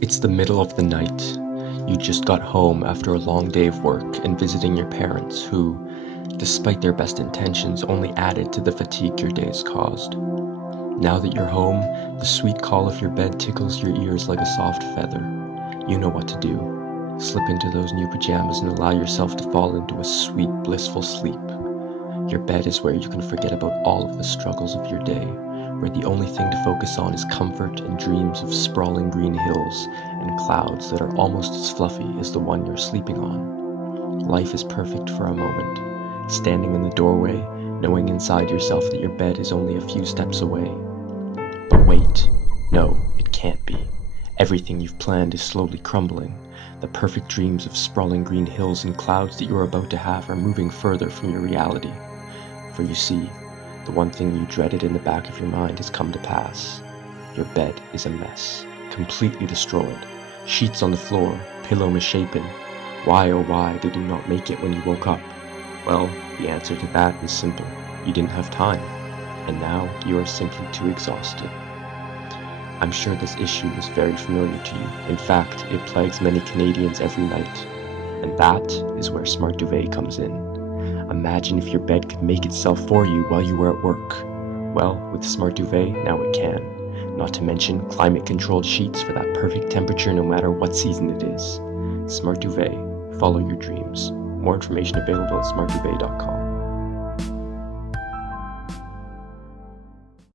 It's the middle of the night. You just got home after a long day of work and visiting your parents who, despite their best intentions, only added to the fatigue your days caused. Now that you're home, the sweet call of your bed tickles your ears like a soft feather. You know what to do. Slip into those new pajamas and allow yourself to fall into a sweet, blissful sleep. Your bed is where you can forget about all of the struggles of your day, where the only thing to focus on is comfort and dreams of sprawling green hills and clouds that are almost as fluffy as the one you're sleeping on. Life is perfect for a moment, standing in the doorway, knowing inside yourself that your bed is only a few steps away. But wait, no, it can't be. Everything you've planned is slowly crumbling. The perfect dreams of sprawling green hills and clouds that you are about to have are moving further from your reality. For you see, the one thing you dreaded in the back of your mind has come to pass. Your bed is a mess, completely destroyed. Sheets on the floor, pillow misshapen. Why, oh why, did you not make it when you woke up? Well, the answer to that is simple. You didn't have time, and now you are simply too exhausted. I'm sure this issue is very familiar to you. In fact, it plagues many Canadians every night. And that is where Smart Duvet comes in. Imagine if your bed could make itself for you while you were at work. Well, with Smart Duvet, now it can. Not to mention climate-controlled sheets for that perfect temperature no matter what season it is. Smart Duvet. Follow your dreams. More information available at smartduvet.com.